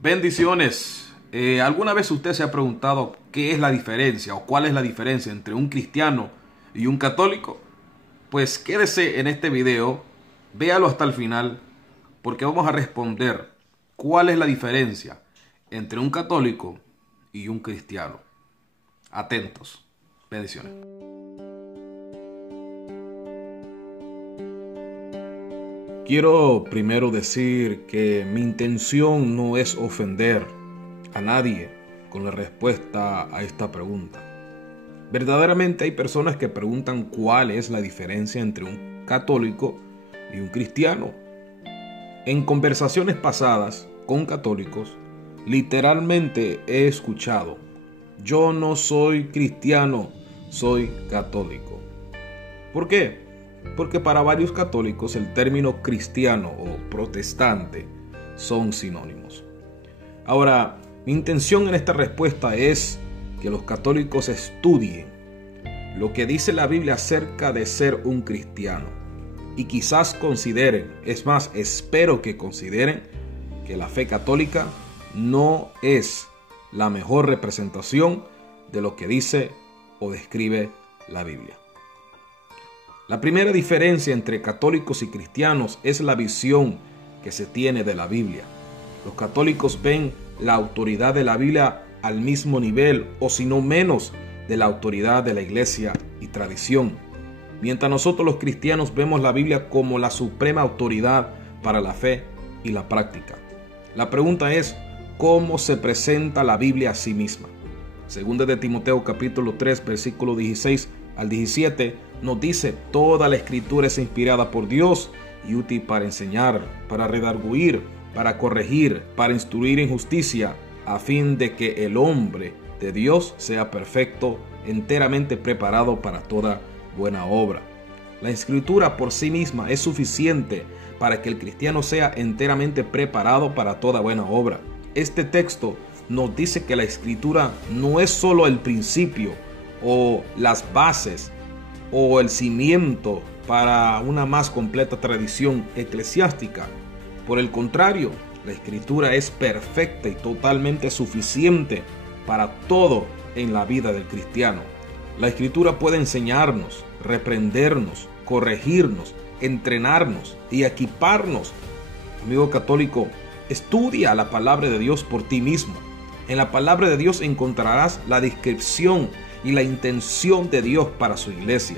Bendiciones. ¿Alguna vez usted se ha preguntado qué es la diferencia o cuál es la diferencia entre un cristiano y un católico? Pues quédese en este video, véalo hasta el final, porque vamos a responder cuál es la diferencia entre un católico y un cristiano. Atentos. Bendiciones. Quiero primero decir que mi intención no es ofender a nadie con la respuesta a esta pregunta. Verdaderamente hay personas que preguntan cuál es la diferencia entre un católico y un cristiano. En conversaciones pasadas con católicos, literalmente he escuchado: yo no soy cristiano, soy católico. ¿Por qué? Porque para varios católicos el término cristiano o protestante son sinónimos. Ahora, mi intención en esta respuesta es que los católicos estudien lo que dice la Biblia acerca de ser un cristiano y quizás consideren, es más, espero que consideren que la fe católica no es la mejor representación de lo que dice o describe la Biblia. La primera diferencia entre católicos y cristianos es la visión que se tiene de la Biblia. Los católicos ven la autoridad de la Biblia al mismo nivel o si no menos de la autoridad de la iglesia y tradición, mientras nosotros los cristianos vemos la Biblia como la suprema autoridad para la fe y la práctica. La pregunta es: ¿cómo se presenta la Biblia a sí misma? Segunda de Timoteo capítulo 3 versículo 16 al 17 nos dice: toda la escritura es inspirada por Dios y útil para enseñar, para redarguir, para corregir, para instruir en justicia, a fin de que el hombre de Dios sea perfecto, enteramente preparado para toda buena obra. La escritura por sí misma es suficiente para que el cristiano sea enteramente preparado para toda buena obra. Este texto nos dice que la escritura no es solo el principio o las bases o el cimiento para una más completa tradición eclesiástica. Por el contrario, la escritura es perfecta y totalmente suficiente para todo en la vida del cristiano. La escritura puede enseñarnos, reprendernos, corregirnos, entrenarnos y equiparnos. Amigo católico, estudia la palabra de Dios por ti mismo. En la palabra de Dios encontrarás la descripción y la intención de Dios para su iglesia.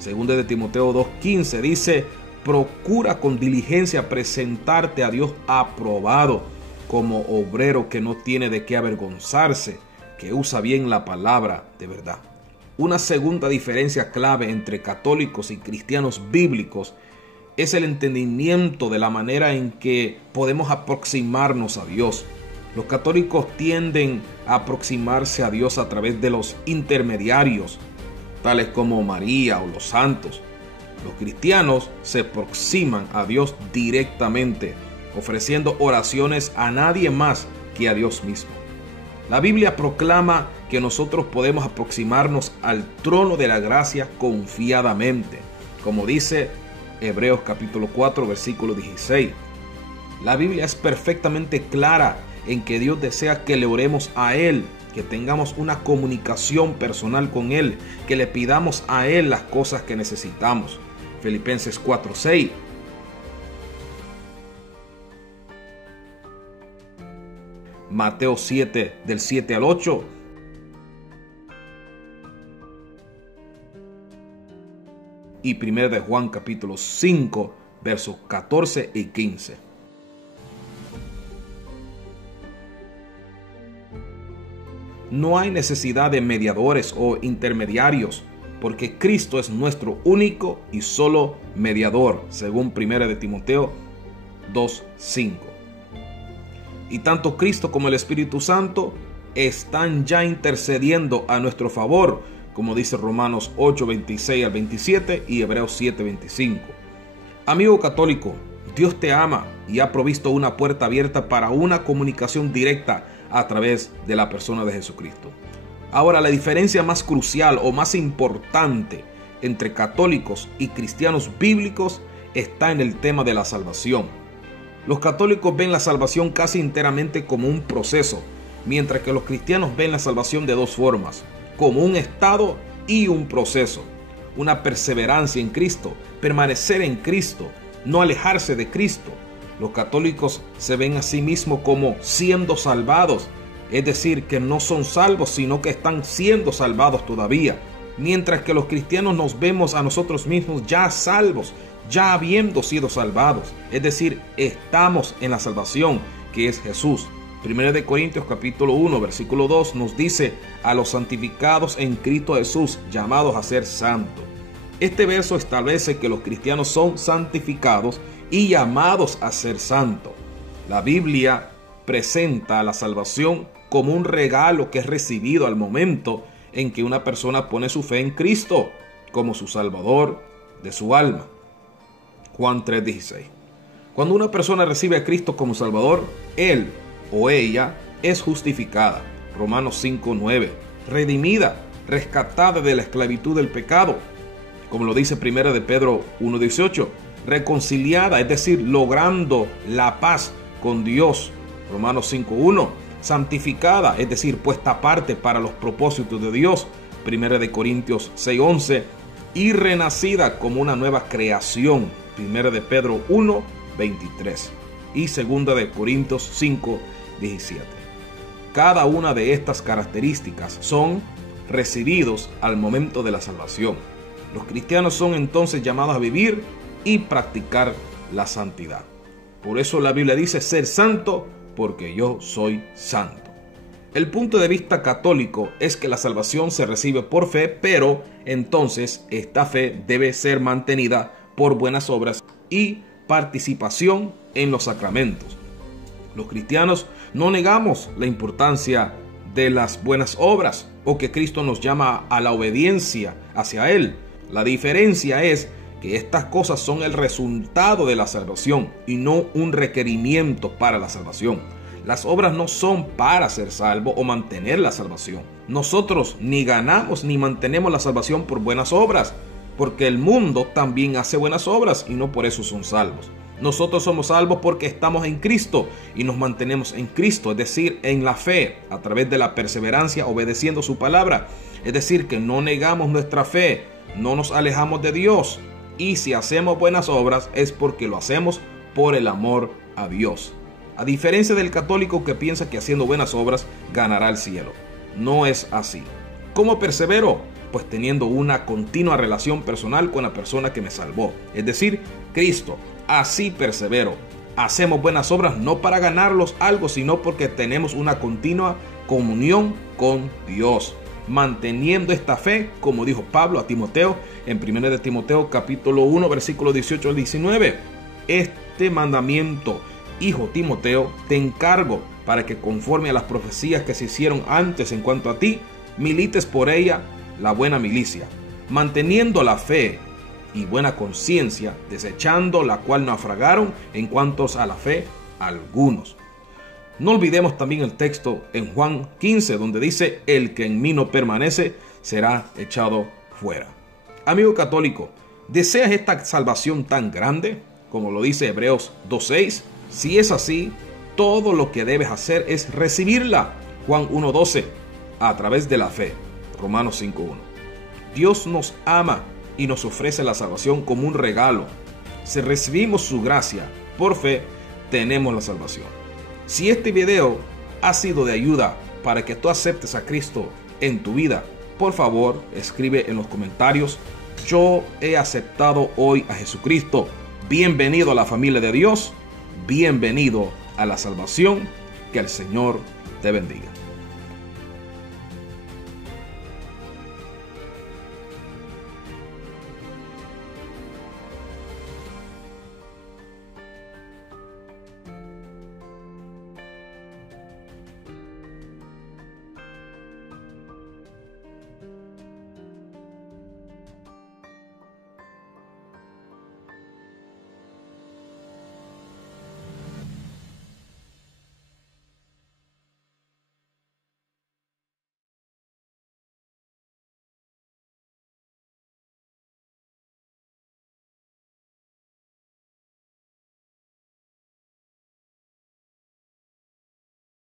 Segunda de Timoteo 2:15 dice: procura con diligencia presentarte a Dios aprobado, como obrero que no tiene de qué avergonzarse, que usa bien la palabra de verdad. Una segunda diferencia clave entre católicos y cristianos bíblicos es el entendimiento de la manera en que podemos aproximarnos a Dios. Los católicos tienden a aproximarse a Dios a través de los intermediarios, tales como María o los santos. Los cristianos se aproximan a Dios directamente, ofreciendo oraciones a nadie más que a Dios mismo. La Biblia proclama que nosotros podemos aproximarnos al trono de la gracia confiadamente, como dice Hebreos capítulo 4 versículo 16. La Biblia es perfectamente clara en que Dios desea que le oremos a Él, que tengamos una comunicación personal con Él, que le pidamos a Él las cosas que necesitamos. Filipenses 4:6. Mateo 7 del 7 al 8. Y 1 de Juan capítulo 5 versos 14 y 15. No hay necesidad de mediadores o intermediarios, porque Cristo es nuestro único y solo mediador, según 1 de Timoteo 2:5. Y tanto Cristo como el Espíritu Santo están ya intercediendo a nuestro favor, como dice Romanos 8:26 al 27 y Hebreos 7:25. Amigo católico, Dios te ama y ha provisto una puerta abierta para una comunicación directa a través de la persona de Jesucristo. Ahora, la diferencia más crucial o más importante entre católicos y cristianos bíblicos está en el tema de la salvación. Los católicos ven la salvación casi enteramente como un proceso, mientras que los cristianos ven la salvación de dos formas, como un estado y un proceso. Una perseverancia en Cristo, permanecer en Cristo, no alejarse de Cristo. Los católicos se ven a sí mismos como siendo salvados, es decir, que no son salvos, sino que están siendo salvados todavía. Mientras que los cristianos nos vemos a nosotros mismos ya salvos, ya habiendo sido salvados, es decir, estamos en la salvación que es Jesús. 1 Corintios capítulo 1 versículo 2 nos dice: a los santificados en Cristo Jesús, llamados a ser santos. Este verso establece que los cristianos son santificados y llamados a ser santos. La Biblia presenta la salvación como un regalo que es recibido al momento en que una persona pone su fe en Cristo como su Salvador de su alma. Juan 3:16. Cuando una persona recibe a Cristo como Salvador, él o ella es justificada. Romanos 5:9. Redimida, rescatada de la esclavitud del pecado, como lo dice 1 de Pedro 1:18. Reconciliada, es decir, logrando la paz con Dios. Romanos 5:1. Santificada, es decir, puesta aparte para los propósitos de Dios. 1 de Corintios 6:11. Y renacida como una nueva creación. 1 de Pedro 1:23 y 2 de Corintios 5:17. Cada una de estas características son recibidos al momento de la salvación. Los cristianos son entonces llamados a vivir y practicar la santidad. Por eso la Biblia dice: ser santo porque yo soy santo. El punto de vista católico es que la salvación se recibe por fe, pero entonces esta fe debe ser mantenida por buenas obras y participación en los sacramentos. Los cristianos no negamos la importancia de las buenas obras o que Cristo nos llama a la obediencia hacia Él. La diferencia es que estas cosas son el resultado de la salvación y no un requerimiento para la salvación. Las obras no son para ser salvo o mantener la salvación. Nosotros ni ganamos ni mantenemos la salvación por buenas obras, porque el mundo también hace buenas obras y no por eso son salvos. Nosotros somos salvos porque estamos en Cristo y nos mantenemos en Cristo, es decir, en la fe, a través de la perseverancia, obedeciendo su palabra. Es decir, que no negamos nuestra fe, no nos alejamos de Dios. Y si hacemos buenas obras es porque lo hacemos por el amor a Dios. A diferencia del católico que piensa que haciendo buenas obras ganará el cielo. No es así. ¿Cómo persevero? Pues teniendo una continua relación personal con la persona que me salvó, es decir, Cristo. Así persevero. Hacemos buenas obras no para ganarlos algo, sino porque tenemos una continua comunión con Dios, manteniendo esta fe, como dijo Pablo a Timoteo en 1 de Timoteo capítulo 1 versículo 18 al 19. Este mandamiento, hijo Timoteo, te encargo para que conforme a las profecías que se hicieron antes en cuanto a ti, milites por ella la buena milicia, manteniendo la fe y buena conciencia, desechando la cual naufragaron en cuanto a la fe algunos. No olvidemos también el texto en Juan 15, donde dice: el que en mí no permanece será echado fuera. Amigo católico, ¿deseas esta salvación tan grande como lo dice Hebreos 2:6? Si es así, todo lo que debes hacer es recibirla. Juan 1:12, a través de la fe. Romanos 5:1. Dios nos ama y nos ofrece la salvación como un regalo. Si recibimos su gracia por fe, tenemos la salvación. Si este video ha sido de ayuda para que tú aceptes a Cristo en tu vida, por favor, escribe en los comentarios: yo he aceptado hoy a Jesucristo. Bienvenido a la familia de Dios. Bienvenido a la salvación. Que el Señor te bendiga.